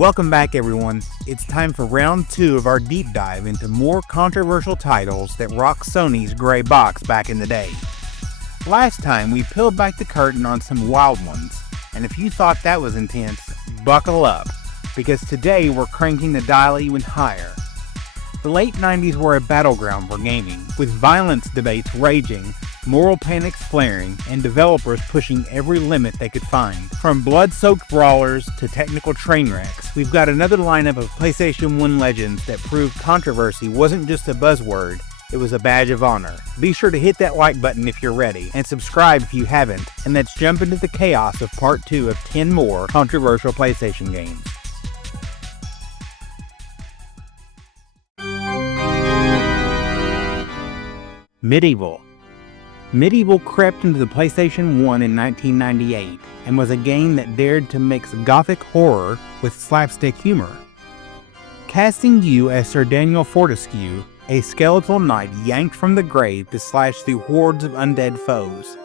Welcome back everyone, it's time for round 2 of our deep dive into more controversial titles that rocked Sony's gray box back in the day. Last time we peeled back the curtain on some wild ones, and if you thought that was intense, buckle up, because today we're cranking the dial even higher. The late 90s were a battleground for gaming, with violence debates raging, moral panics flaring, and developers pushing every limit they could find. From blood-soaked brawlers to technical train wrecks, we've got another lineup of PlayStation 1 legends that proved controversy wasn't just a buzzword, it was a badge of honor. Be sure to hit that like button if you're ready, and subscribe if you haven't, and let's jump into the chaos of part 2 of 10 more controversial PlayStation games. Medievil. Medievil crept into the PlayStation 1 in 1998 and was a game that dared to mix gothic horror with slapstick humor. Casting you as Sir Daniel Fortescue, a skeletal knight yanked from the grave to slash through hordes of undead foes.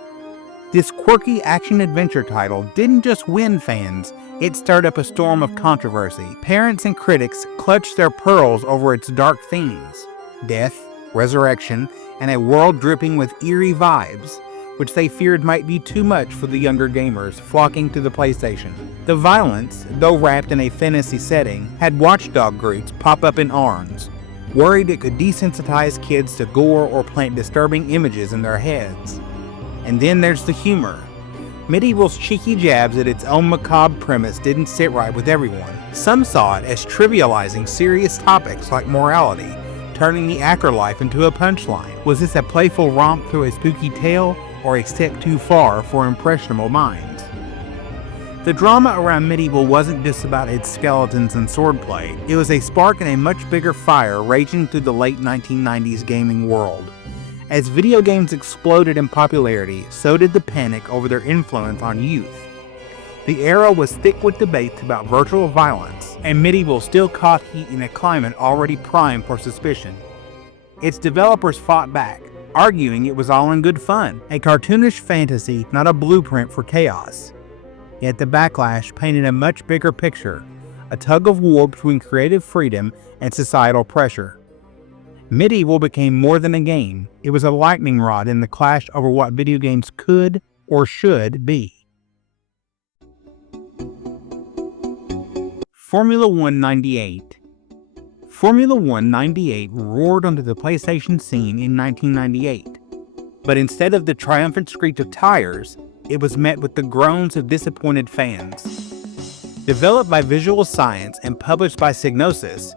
This quirky action-adventure title didn't just win fans, it stirred up a storm of controversy. Parents and critics clutched their pearls over its dark themes: death, resurrection, and a world dripping with eerie vibes, which they feared might be too much for the younger gamers flocking to the PlayStation. The violence, though wrapped in a fantasy setting, had watchdog groups pop up in arms, worried it could desensitize kids to gore or plant disturbing images in their heads. And then there's the humor. Medieval's cheeky jabs at its own macabre premise didn't sit right with everyone. Some saw it as trivializing serious topics like morality, turning the afterlife into a punchline. Was this a playful romp through a spooky tale, or a step too far for impressionable minds? The drama around Medieval wasn't just about its skeletons and swordplay, it was a spark in a much bigger fire raging through the late 1990s gaming world. As video games exploded in popularity, so did the panic over their influence on youth. The era was thick with debates about virtual violence, and Medieval still caught heat in a climate already primed for suspicion. Its developers fought back, arguing it was all in good fun, a cartoonish fantasy, not a blueprint for chaos. Yet the backlash painted a much bigger picture, a tug of war between creative freedom and societal pressure. Medieval became more than a game, it was a lightning rod in the clash over what video games could or should be. Formula 1 98. Formula 1 98 roared onto the PlayStation scene in 1998, but instead of the triumphant screech of tires, it was met with the groans of disappointed fans. Developed by Visual Science and published by Psygnosis,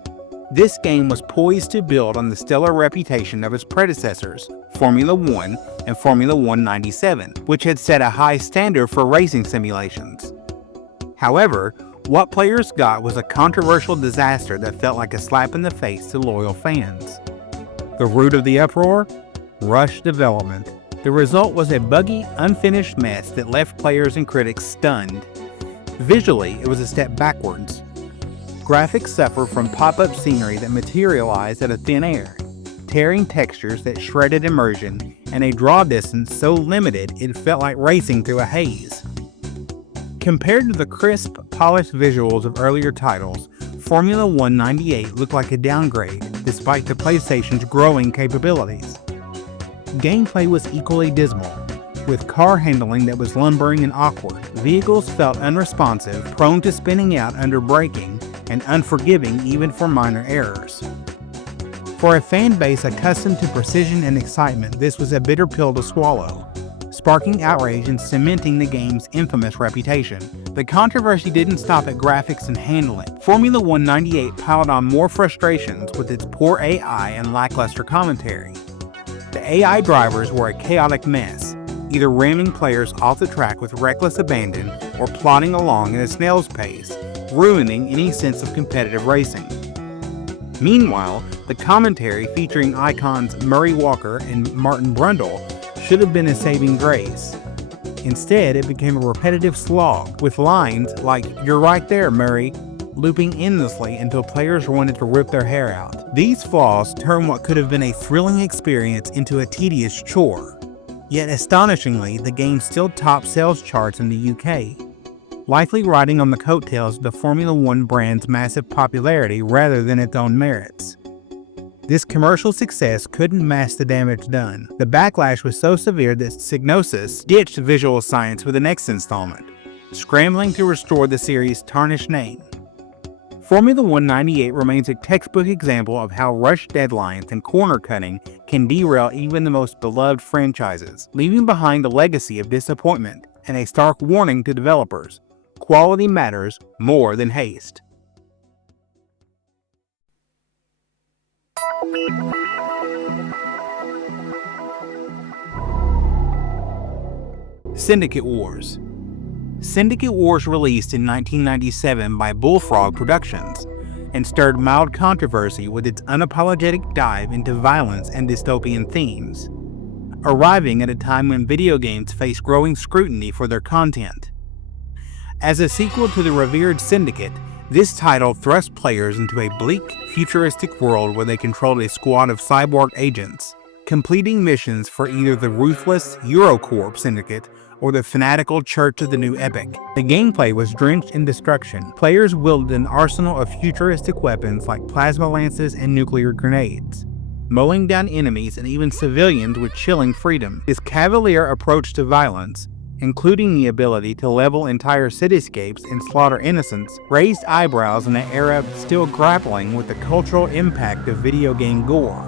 this game was poised to build on the stellar reputation of its predecessors, Formula 1 and Formula 1 97, which had set a high standard for racing simulations. However, what players got was a controversial disaster that felt like a slap in the face to loyal fans. The root of the uproar? Rushed development. The result was a buggy, unfinished mess that left players and critics stunned. Visually, it was a step backwards. Graphics suffer from pop-up scenery that materialized out of thin air, tearing textures that shredded immersion, and a draw distance so limited it felt like racing through a haze. Compared to the crisp, polished visuals of earlier titles, Formula 1 98 looked like a downgrade, despite the PlayStation's growing capabilities. Gameplay was equally dismal, with car handling that was lumbering and awkward. Vehicles felt unresponsive, prone to spinning out under braking, and unforgiving even for minor errors. For a fan base accustomed to precision and excitement, this was a bitter pill to swallow, sparking outrage and cementing the game's infamous reputation. The controversy didn't stop at graphics and handling. Formula 1 98 piled on more frustrations with its poor AI and lackluster commentary. The AI drivers were a chaotic mess, either ramming players off the track with reckless abandon or plodding along at a snail's pace, ruining any sense of competitive racing. Meanwhile, the commentary featuring icons Murray Walker and Martin Brundle should have been a saving grace. Instead, it became a repetitive slog, with lines like "You're right there, Murray," looping endlessly until players wanted to rip their hair out. These flaws turned what could have been a thrilling experience into a tedious chore. Yet astonishingly, the game still topped sales charts in the UK. likely riding on the coattails of the Formula One brand's massive popularity rather than its own merits. This commercial success couldn't mask the damage done. The backlash was so severe that Psygnosis ditched Visual Science with the next installment, scrambling to restore the series' tarnished name. Formula One 98 remains a textbook example of how rushed deadlines and corner cutting can derail even the most beloved franchises, leaving behind a legacy of disappointment and a stark warning to developers: quality matters more than haste. Syndicate Wars. Syndicate Wars released in 1997 by Bullfrog Productions and stirred mild controversy with its unapologetic dive into violence and dystopian themes, arriving at a time when video games face growing scrutiny for their content. As a sequel to the revered Syndicate, this title thrust players into a bleak, futuristic world where they controlled a squad of cyborg agents, completing missions for either the ruthless Eurocorp Syndicate or the fanatical Church of the New Epic. The gameplay was drenched in destruction. Players wielded an arsenal of futuristic weapons like plasma lances and nuclear grenades, mowing down enemies and even civilians with chilling freedom. This cavalier approach to violence, including the ability to level entire cityscapes and slaughter innocents, raised eyebrows in an era still grappling with the cultural impact of video game gore.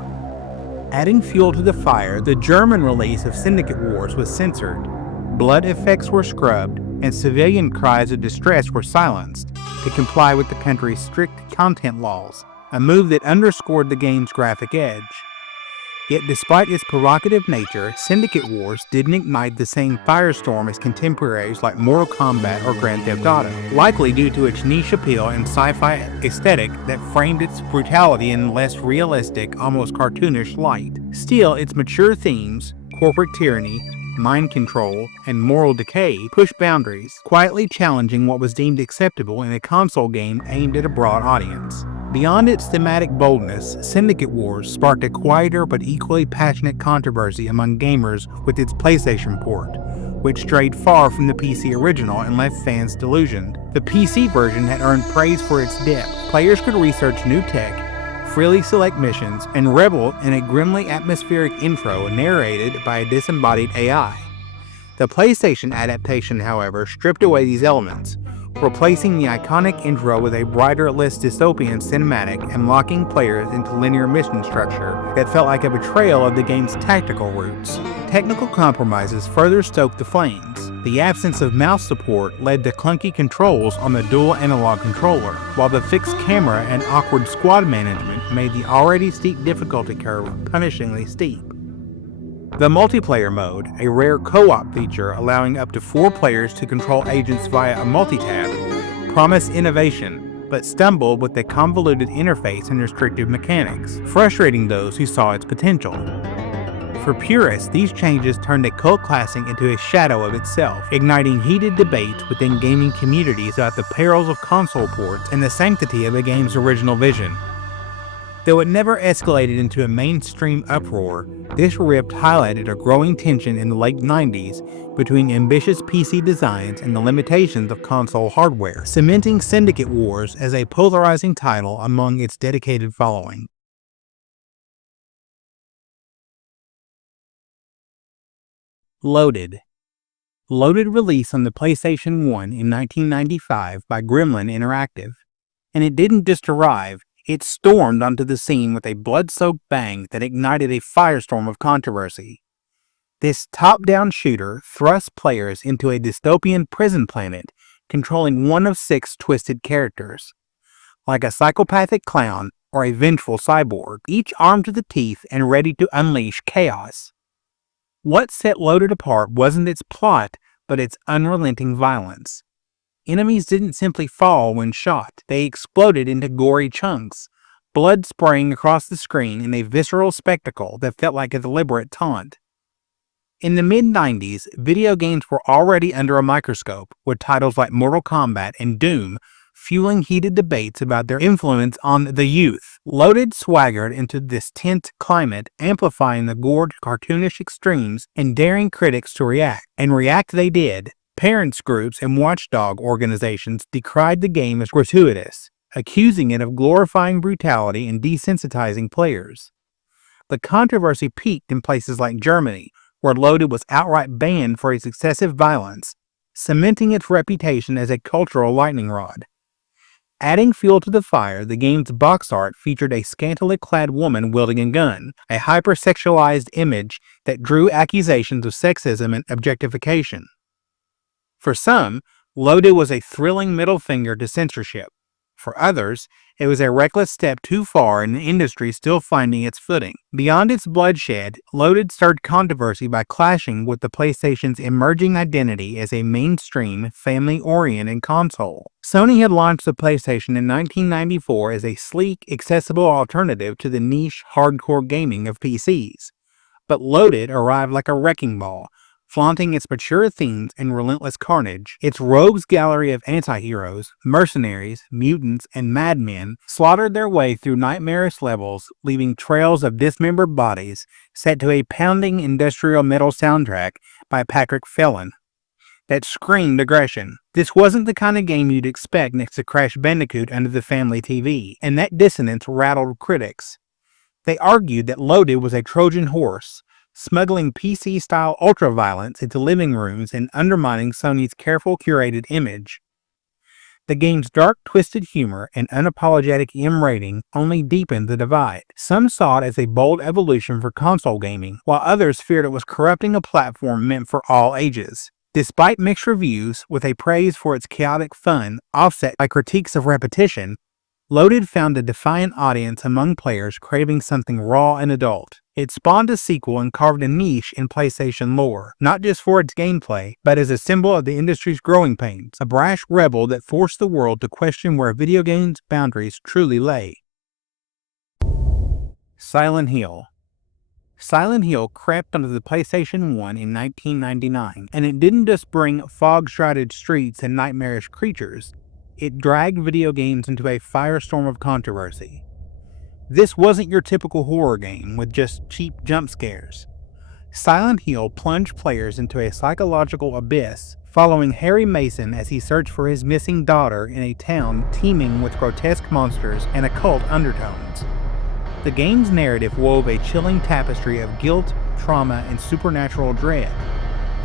Adding fuel to the fire, the German release of Syndicate Wars was censored. Blood effects were scrubbed, and civilian cries of distress were silenced to comply with the country's strict content laws, a move that underscored the game's graphic edge. Yet despite its provocative nature, Syndicate Wars didn't ignite the same firestorm as contemporaries like Mortal Kombat or Grand Theft Auto, likely due to its niche appeal and sci-fi aesthetic that framed its brutality in a less realistic, almost cartoonish light. Still, its mature themes, corporate tyranny, mind control, and moral decay pushed boundaries, quietly challenging what was deemed acceptable in a console game aimed at a broad audience. Beyond its thematic boldness, Syndicate Wars sparked a quieter but equally passionate controversy among gamers with its PlayStation port, which strayed far from the PC original and left fans delusioned. The PC version had earned praise for its depth. Players could research new tech, freely select missions, and revel in a grimly atmospheric intro narrated by a disembodied AI. The PlayStation adaptation, however, stripped away these elements, replacing the iconic intro with a brighter, less dystopian cinematic and locking players into linear mission structure that felt like a betrayal of the game's tactical roots. Technical compromises further stoked the flames. The absence of mouse support led to clunky controls on the dual analog controller, while the fixed camera and awkward squad management made the already steep difficulty curve punishingly steep. The multiplayer mode, a rare co-op feature allowing up to 4 players to control agents via a multitab, promised innovation, but stumbled with a convoluted interface and restrictive mechanics, frustrating those who saw its potential. For purists, these changes turned a cult classic into a shadow of itself, igniting heated debates within gaming communities about the perils of console ports and the sanctity of a game's original vision. Though it never escalated into a mainstream uproar, this rift highlighted a growing tension in the late 90s between ambitious PC designs and the limitations of console hardware, cementing Syndicate Wars as a polarizing title among its dedicated following. Loathe. Loathe released on the PlayStation 1 in 1995 by Gremlin Interactive, and it didn't just arrive. It stormed onto the scene with a blood-soaked bang that ignited a firestorm of controversy. This top-down shooter thrust players into a dystopian prison planet, controlling one of 6 twisted characters, like a psychopathic clown or a vengeful cyborg, each armed to the teeth and ready to unleash chaos. What set Loathe apart wasn't its plot, but its unrelenting violence. Enemies didn't simply fall when shot, they exploded into gory chunks, blood spraying across the screen in a visceral spectacle that felt like a deliberate taunt. In the mid-90s, video games were already under a microscope, with titles like Mortal Kombat and Doom fueling heated debates about their influence on the youth. Loathe swaggered into this tense climate, amplifying the gored cartoonish extremes and daring critics to react. And react they did, Parents groups and watchdog organizations decried the game as gratuitous, accusing it of glorifying brutality and desensitizing players. The controversy peaked in places like Germany, where Loathe was outright banned for its excessive violence, cementing its reputation as a cultural lightning rod. Adding fuel to the fire, the game's box art featured a scantily clad woman wielding a gun, a hypersexualized image that drew accusations of sexism and objectification. For some, Loathe was a thrilling middle finger to censorship. For others, it was a reckless step too far in an industry still finding its footing. Beyond its bloodshed, Loathe stirred controversy by clashing with the PlayStation's emerging identity as a mainstream, family-oriented console. Sony had launched the PlayStation in 1994 as a sleek, accessible alternative to the niche, hardcore gaming of PCs. But Loathe arrived like a wrecking ball, flaunting its mature themes and relentless carnage. Its rogues gallery of anti-heroes, mercenaries, mutants, and madmen slaughtered their way through nightmarish levels, leaving trails of dismembered bodies set to a pounding industrial metal soundtrack by Patrick Phelan that screamed aggression. This wasn't the kind of game you'd expect next to Crash Bandicoot under the family TV, and that dissonance rattled critics. They argued that Loathe was a Trojan horse, smuggling PC-style ultra-violence into living rooms and undermining Sony's careful curated image. The game's dark, twisted humor and unapologetic M rating only deepened the divide. Some saw it as a bold evolution for console gaming, while others feared it was corrupting a platform meant for all ages. Despite mixed reviews, with a praise for its chaotic fun offset by critiques of repetition, Loathe found a defiant audience among players craving something raw and adult. It spawned a sequel and carved a niche in PlayStation lore, not just for its gameplay, but as a symbol of the industry's growing pains, a brash rebel that forced the world to question where video games' boundaries truly lay. Silent Hill. Silent Hill crept onto the PlayStation 1 in 1999, and it didn't just bring fog-shrouded streets and nightmarish creatures. It dragged video games into a firestorm of controversy. This wasn't your typical horror game with just cheap jump scares. Silent Hill plunged players into a psychological abyss, following Harry Mason as he searched for his missing daughter in a town teeming with grotesque monsters and occult undertones. The game's narrative wove a chilling tapestry of guilt, trauma, and supernatural dread,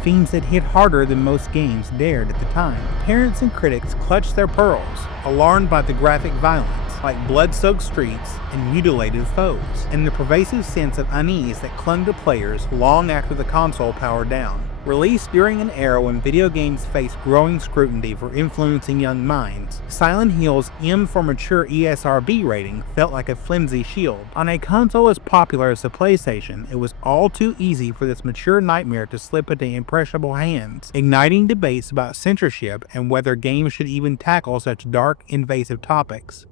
themes that hit harder than most games dared at the time. Parents and critics clutched their pearls, alarmed by the graphic violence, like blood-soaked streets and mutilated foes, and the pervasive sense of unease that clung to players long after the console powered down. Released during an era when video games faced growing scrutiny for influencing young minds, Silent Hill's M for Mature ESRB rating felt like a flimsy shield. On a console as popular as the PlayStation, it was all too easy for this mature nightmare to slip into impressionable hands, igniting debates about censorship and whether games should even tackle such dark, invasive topics.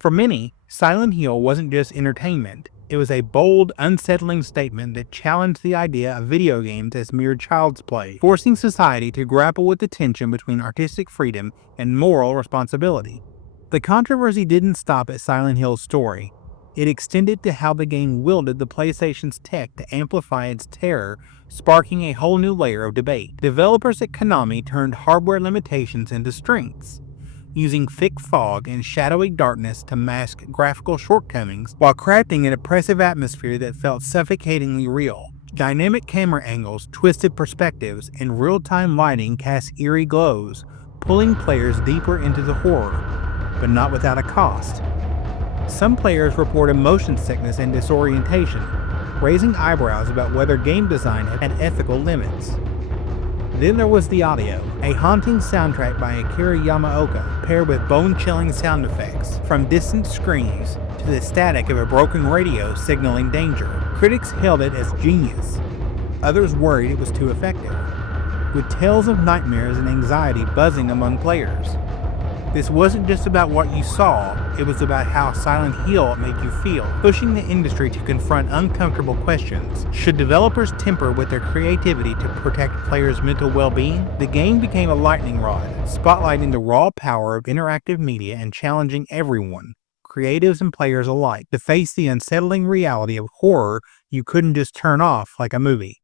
For many, Silent Hill wasn't just entertainment. It was a bold, unsettling statement that challenged the idea of video games as mere child's play, forcing society to grapple with the tension between artistic freedom and moral responsibility. The controversy didn't stop at Silent Hill's story. It extended to how the game wielded the PlayStation's tech to amplify its terror, sparking a whole new layer of debate. Developers at Konami turned hardware limitations into strengths, using thick fog and shadowy darkness to mask graphical shortcomings while crafting an oppressive atmosphere that felt suffocatingly real. Dynamic camera angles, twisted perspectives, and real-time lighting cast eerie glows, pulling players deeper into the horror, but not without a cost. Some players reported motion sickness and disorientation, raising eyebrows about whether game design had ethical limits. Then there was the audio, a haunting soundtrack by Akira Yamaoka, paired with bone-chilling sound effects, from distant screams to the static of a broken radio signaling danger. Critics hailed it as genius. Others worried it was too effective, with tales of nightmares and anxiety buzzing among players. This wasn't just about what you saw, it was about how Silent Hill made you feel, pushing the industry to confront uncomfortable questions. Should developers temper with their creativity to protect players' mental well-being? The game became a lightning rod, spotlighting the raw power of interactive media and challenging everyone, creatives and players alike, to face the unsettling reality of horror you couldn't just turn off like a movie.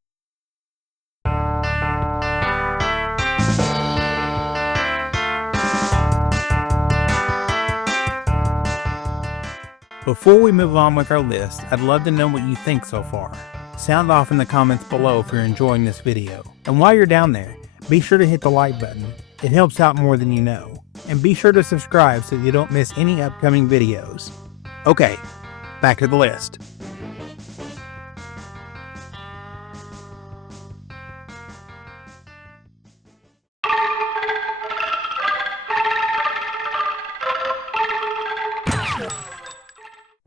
Before we move on with our list, I'd love to know what you think so far. Sound off in the comments below if you're enjoying this video. And while you're down there, be sure to hit the like button. It helps out more than you know. And be sure to subscribe so you don't miss any upcoming videos. Okay, back to the list.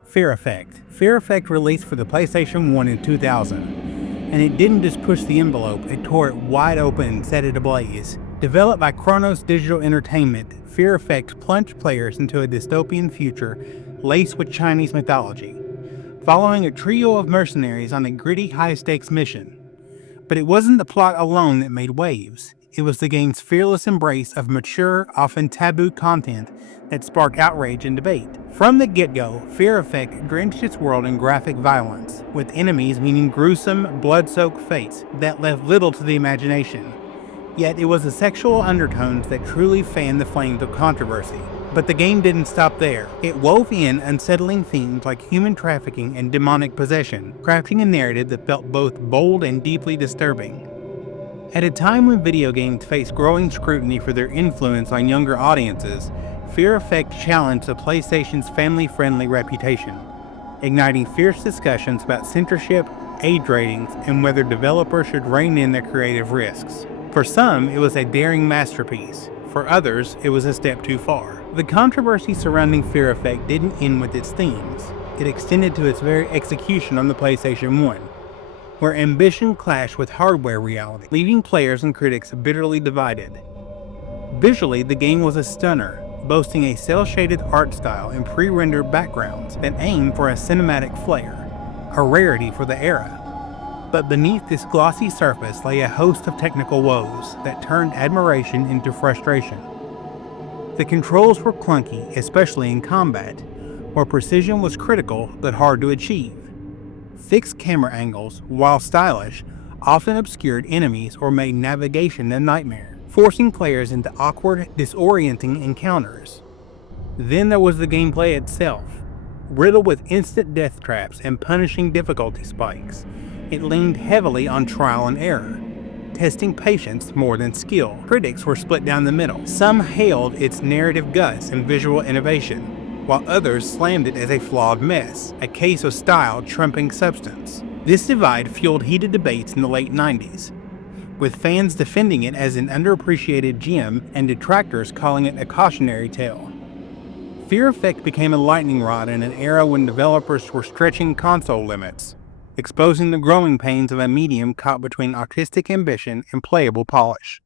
Fear Effect. Fear Effect released for the PlayStation 1 in 2000, and it didn't just push the envelope, it tore it wide open and set it ablaze. Developed by Kronos Digital Entertainment, Fear Effect plunged players into a dystopian future laced with Chinese mythology, following a trio of mercenaries on a gritty, high-stakes mission. But it wasn't the plot alone that made waves. It was the game's fearless embrace of mature, often taboo content that sparked outrage and debate. From the get-go, Fear Effect drenched its world in graphic violence, with enemies meeting gruesome, blood-soaked fates that left little to the imagination. Yet it was the sexual undertones that truly fanned the flames of controversy. But the game didn't stop there. It wove in unsettling themes like human trafficking and demonic possession, crafting a narrative that felt both bold and deeply disturbing. At a time when video games faced growing scrutiny for their influence on younger audiences, Fear Effect challenged the PlayStation's family-friendly reputation, igniting fierce discussions about censorship, age ratings, and whether developers should rein in their creative risks. For some, it was a daring masterpiece. For others, it was a step too far. The controversy surrounding Fear Effect didn't end with its themes. It extended to its very execution on the PlayStation 1, where ambition clashed with hardware reality, leaving players and critics bitterly divided. Visually, the game was a stunner, boasting a cel-shaded art style and pre-rendered backgrounds that aimed for a cinematic flair, a rarity for the era. But beneath this glossy surface lay a host of technical woes that turned admiration into frustration. The controls were clunky, especially in combat, where precision was critical but hard to achieve. Fixed camera angles, while stylish, often obscured enemies or made navigation a nightmare, forcing players into awkward, disorienting encounters. Then there was the gameplay itself. Riddled with instant death traps and punishing difficulty spikes, it leaned heavily on trial and error, testing patience more than skill. Critics were split down the middle. Some hailed its narrative guts and visual innovation, while others slammed it as a flawed mess, a case of style trumping substance. This divide fueled heated debates in the late 90s, with fans defending it as an underappreciated gem and detractors calling it a cautionary tale. Fear Effect became a lightning rod in an era when developers were stretching console limits, exposing the growing pains of a medium caught between artistic ambition and playable polish.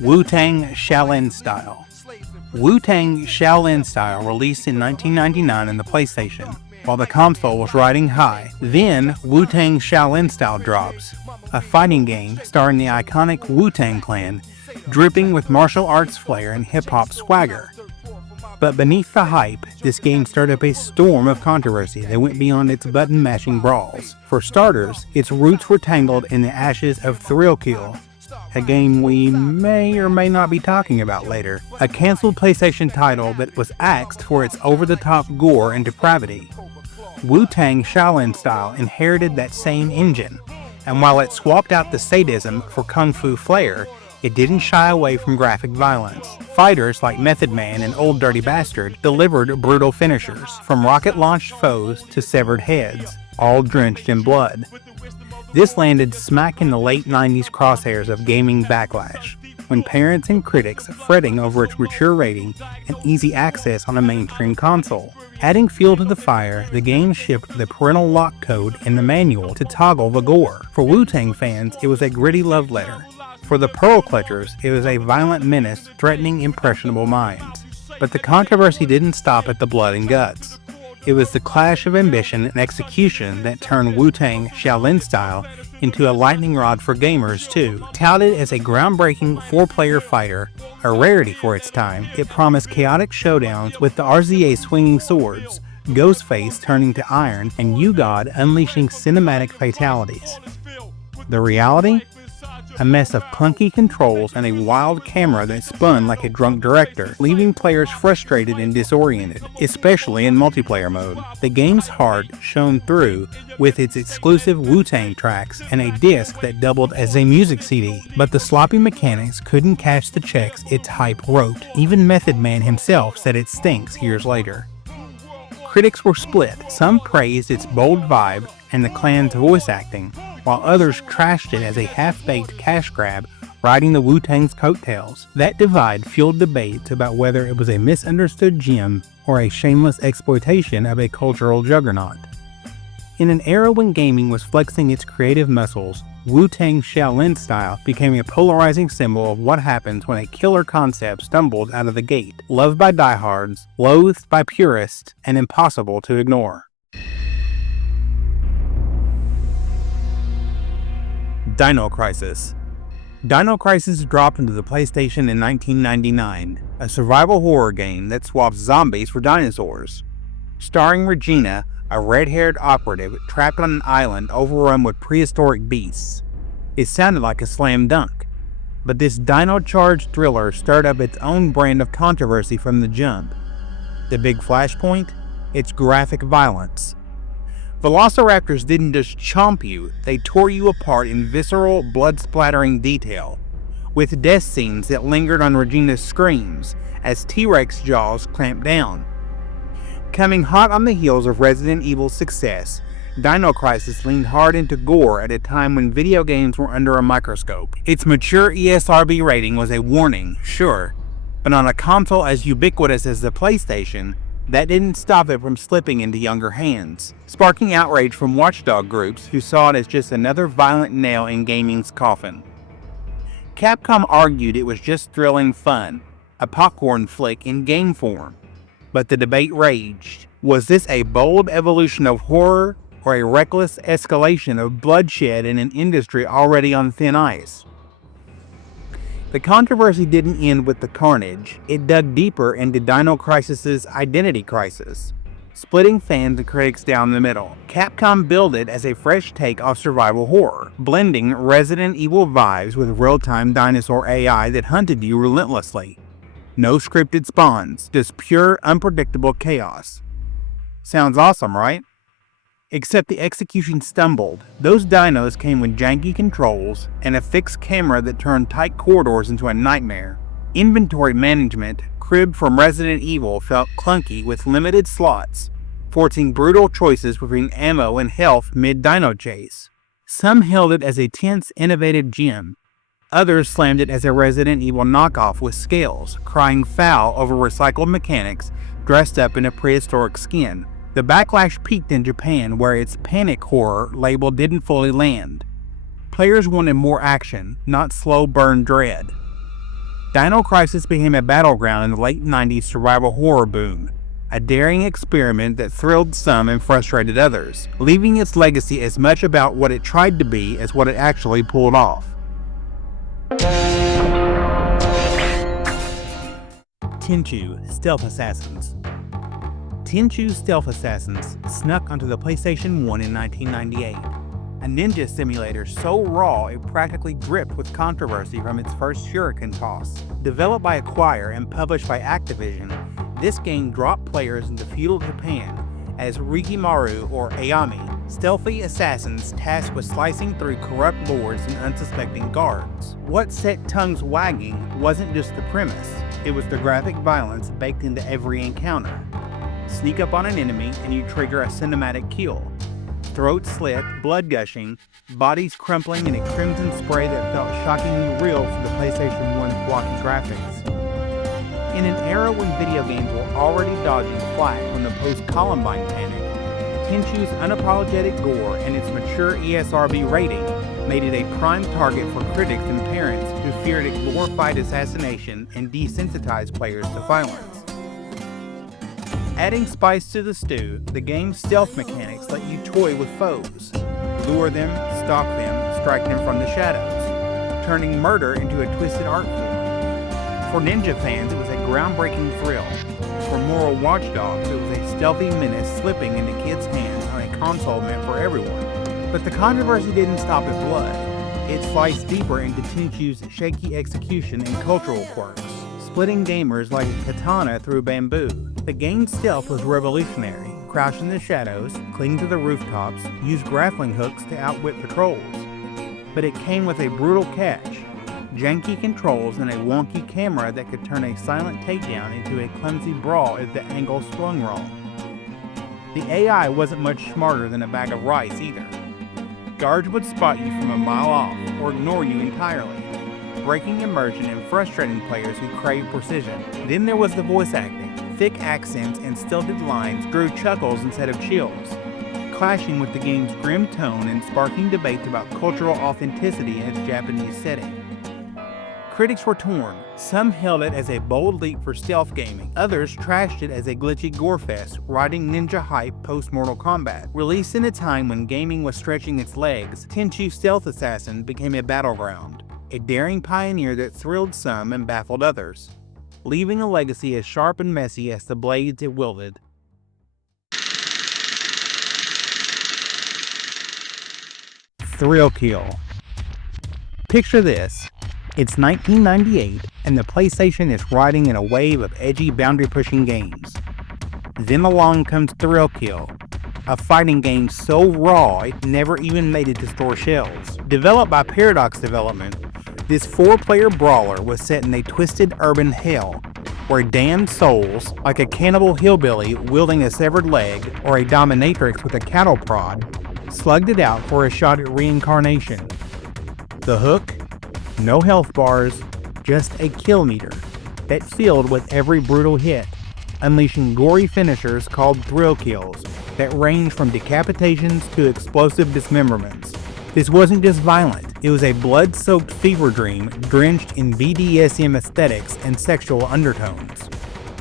Wu-Tang Shaolin Style. Wu-Tang Shaolin Style released in 1999 on the PlayStation, while the console was riding high. Then Wu-Tang Shaolin Style drops, a fighting game starring the iconic Wu-Tang clan, dripping with martial arts flair and hip-hop swagger. But beneath the hype, this game stirred up a storm of controversy that went beyond its button-mashing brawls. For starters, its roots were tangled in the ashes of Thrill Kill, a game we may or may not be talking about later, a cancelled PlayStation title that was axed for its over-the-top gore and depravity. Wu-Tang Shaolin Style inherited that same engine, and while it swapped out the sadism for kung fu flair, it didn't shy away from graphic violence. Fighters like Method Man and Old Dirty Bastard delivered brutal finishers, from rocket-launched foes to severed heads, all drenched in blood. This landed smack in the late 90s crosshairs of gaming backlash, when parents and critics fretting over its mature rating and easy access on a mainstream console. Adding fuel to the fire, the game shipped the parental lock code in the manual to toggle the gore. For Wu-Tang fans, it was a gritty love letter. For the Pearl Clutchers, it was a violent menace threatening impressionable minds. But the controversy didn't stop at the blood and guts. It was the clash of ambition and execution that turned Wu-Tang Shaolin Style into a lightning rod for gamers too. Touted as a groundbreaking 4-player fighter, a rarity for its time, it promised chaotic showdowns with the RZA swinging swords, Ghostface turning to iron, and U-God unleashing cinematic fatalities. The reality? a mess of clunky controls and a wild camera that spun like a drunk director, leaving players frustrated and disoriented, especially in multiplayer mode. The game's heart shone through with its exclusive Wu-Tang tracks and a disc that doubled as a music CD, but the sloppy mechanics couldn't cash the checks its hype wrote. Even Method Man himself said it stinks years later. Critics were split. Some praised its bold vibe and the clan's voice acting, while others trashed it as a half-baked cash grab riding the Wu-Tang's coattails. That divide fueled debates about whether it was a misunderstood gem or a shameless exploitation of a cultural juggernaut. In an era when gaming was flexing its creative muscles, Wu-Tang's Shaolin style became a polarizing symbol of what happens when a killer concept stumbles out of the gate, loved by diehards, loathed by purists, and impossible to ignore. Dino Crisis. Dino Crisis dropped into the PlayStation in 1999, a survival horror game that swaps zombies for dinosaurs. Starring Regina, a red-haired operative trapped on an island overrun with prehistoric beasts. It sounded like a slam dunk, but this dino-charged thriller stirred up its own brand of controversy from the jump. The big flashpoint? Its graphic violence. Velociraptors didn't just chomp you, they tore you apart in visceral, blood-splattering detail, with death scenes that lingered on Regina's screams as T-Rex jaws clamped down. Coming hot on the heels of Resident Evil's success, Dino Crisis leaned hard into gore at a time when video games were under a microscope. Its mature ESRB rating was a warning, sure, but on a console as ubiquitous as the PlayStation, that didn't stop it from slipping into younger hands, sparking outrage from watchdog groups who saw it as just another violent nail in gaming's coffin. Capcom argued it was just thrilling fun, a popcorn flick in game form. But the debate raged. Was this a bold evolution of horror or a reckless escalation of bloodshed in an industry already on thin ice? The controversy didn't end with the carnage. It dug deeper into Dino Crisis's identity crisis, splitting fans and critics down the middle. Capcom billed it as a fresh take off survival horror, blending Resident Evil vibes with real-time dinosaur AI that hunted you relentlessly. No scripted spawns, just pure, unpredictable chaos. Sounds awesome, right? Except the execution stumbled. Those dinos came with janky controls and a fixed camera that turned tight corridors into a nightmare. Inventory management, cribbed from Resident Evil, felt clunky with limited slots, forcing brutal choices between ammo and health mid-dino chase. Some hailed it as a tense, innovative gem. Others slammed it as a Resident Evil knockoff with scales, crying foul over recycled mechanics dressed up in a prehistoric skin. The backlash peaked in Japan, where its panic horror label didn't fully land. Players wanted more action, not slow burn dread. Dino Crisis became a battleground in the late 90s survival horror boom, a daring experiment that thrilled some and frustrated others, leaving its legacy as much about what it tried to be as what it actually pulled off. Tenchu Stealth Assassins. Tenchu Stealth Assassins snuck onto the PlayStation 1 in 1998, a ninja simulator so raw it practically dripped with controversy from its first shuriken toss. Developed by Acquire and published by Activision, this game dropped players into feudal Japan as Rikimaru or Ayami, stealthy assassins tasked with slicing through corrupt lords and unsuspecting guards. What set tongues wagging wasn't just the premise, it was the graphic violence baked into every encounter. Sneak up on an enemy and you trigger a cinematic kill. Throat slit, blood gushing, bodies crumpling in a crimson spray that felt shockingly real for the PlayStation 1's blocky graphics. In an era when video games were already dodging flack from the post-Columbine panic, Tenchu's unapologetic gore and its mature ESRB rating made it a prime target for critics and parents who feared it glorified assassination and desensitized players to violence. Adding spice to the stew, the game's stealth mechanics let you toy with foes, lure them, stalk them, strike them from the shadows, turning murder into a twisted art form. For ninja fans, it was a groundbreaking thrill. For moral watchdogs, it was a stealthy menace slipping into kids' hands on a console meant for everyone. But the controversy didn't stop at blood. It sliced deeper into Tenchu's shaky execution and cultural quirks, splitting gamers like a katana through bamboo. The game's stealth was revolutionary. Crouch in the shadows, cling to the rooftops, use grappling hooks to outwit patrols. But it came with a brutal catch: janky controls and a wonky camera that could turn a silent takedown into a clumsy brawl if the angle swung wrong. The AI wasn't much smarter than a bag of rice either. Guards would spot you from a mile off or ignore you entirely, breaking immersion and frustrating players who craved precision. Then there was the voice acting. Thick accents and stilted lines drew chuckles instead of chills, clashing with the game's grim tone and sparking debates about cultural authenticity in its Japanese setting. Critics were torn. Some hailed it as a bold leap for stealth gaming. Others trashed it as a glitchy gore-fest, riding ninja hype post-Mortal Kombat. Released in a time when gaming was stretching its legs, Tenchu Stealth Assassin became a battleground, a daring pioneer that thrilled some and baffled others, leaving a legacy as sharp and messy as the blades it wielded. Thrill Kill. Picture this. It's 1998, and the PlayStation is riding in a wave of edgy, boundary-pushing games. Then along comes Thrill Kill, a fighting game so raw it never even made it to store shelves. Developed by Paradox Development, this 4-player brawler was set in a twisted urban hell, where damned souls, like a cannibal hillbilly wielding a severed leg or a dominatrix with a cattle prod, slugged it out for a shot at reincarnation. The hook? No health bars, just a kill meter that filled with every brutal hit, unleashing gory finishers called thrill kills that range from decapitations to explosive dismemberments. This wasn't just violent, it was a blood-soaked fever dream drenched in BDSM aesthetics and sexual undertones.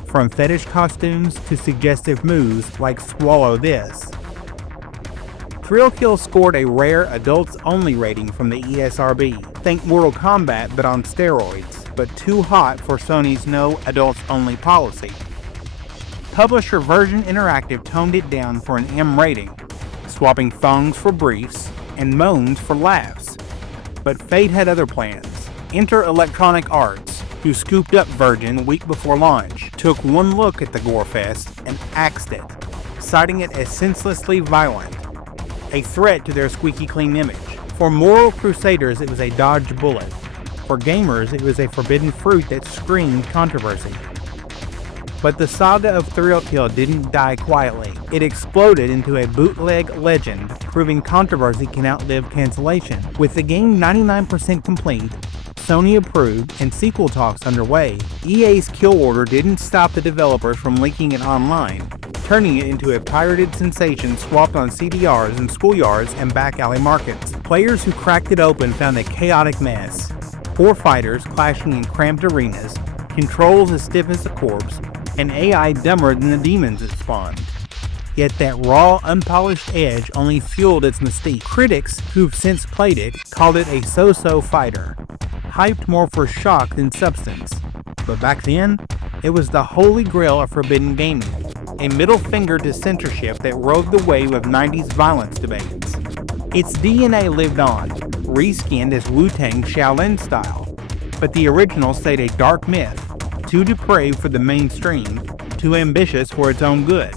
From fetish costumes to suggestive moves like swallow this. Thrill Kill scored a rare adults-only rating from the ESRB. Think Mortal Kombat but on steroids, but too hot for Sony's no adults-only policy. Publisher Virgin Interactive toned it down for an M rating, swapping thongs for briefs and moans for laughs. But fate had other plans. Enter Electronic Arts, who scooped up Virgin a week before launch, took one look at the gore-fest and axed it, citing it as senselessly violent, a threat to their squeaky clean image. For moral crusaders, it was a dodged bullet. For gamers, it was a forbidden fruit that screamed controversy. But the saga of Thrill Kill didn't die quietly. It exploded into a bootleg legend, proving controversy can outlive cancellation. With the game 99% complete, Sony approved, and sequel talks underway, EA's kill order didn't stop the developers from leaking it online, turning it into a pirated sensation swapped on CDRs in schoolyards and back alley markets. Players who cracked it open found a chaotic mess. 4 fighters clashing in cramped arenas, controls as stiff as a corpse, and AI dumber than the demons it spawned. Yet that raw, unpolished edge only fueled its mystique. Critics who've since played it called it a so-so fighter, hyped more for shock than substance. But back then, it was the holy grail of forbidden gaming, a middle finger to censorship that rode the wave of 90s violence debates. Its DNA lived on, reskinned as Wu-Tang Shaolin style, but the original stayed a dark myth, too depraved for the mainstream, too ambitious for its own good.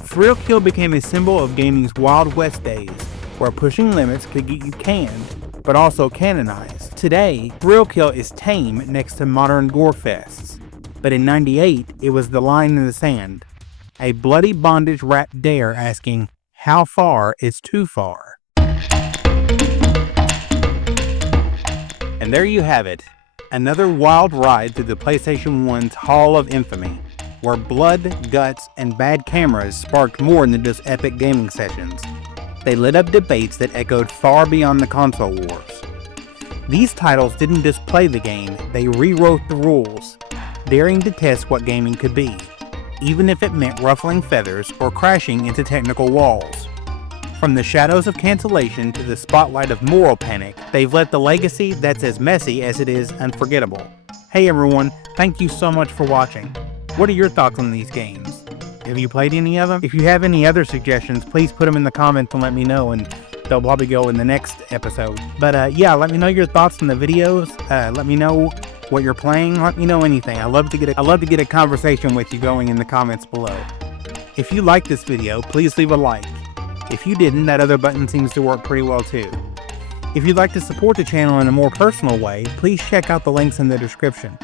Thrill Kill became a symbol of gaming's Wild West days, where pushing limits could get you canned, but also canonized. Today, Thrill Kill is tame next to modern gore fests, but in '98, it was the line in the sand, a bloody bondage rap dare asking, how far is too far? And there you have it, another wild ride through the PlayStation 1's Hall of Infamy, where blood, guts, and bad cameras sparked more than just epic gaming sessions. They lit up debates that echoed far beyond the console wars. These titles didn't just play the game, they rewrote the rules, daring to test what gaming could be, even if it meant ruffling feathers or crashing into technical walls. From the shadows of cancellation to the spotlight of moral panic, they've left a legacy that's as messy as it is unforgettable. Hey everyone, thank you so much for watching. What are your thoughts on these games? Have you played any of them? If you have any other suggestions, please put them in the comments and let me know. And they'll probably go in the next episode. But yeah, let me know your thoughts on the videos. Let me know what you're playing. Let me know anything. I love to get a conversation with you going in the comments below. If you liked this video, please leave a like. If you didn't, that other button seems to work pretty well too. If you'd like to support the channel in a more personal way, please check out the links in the description.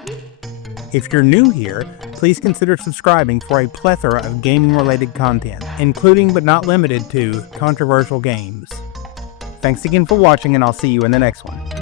If you're new here, please consider subscribing for a plethora of gaming-related content, including but not limited to controversial games. Thanks again for watching, and I'll see you in the next one.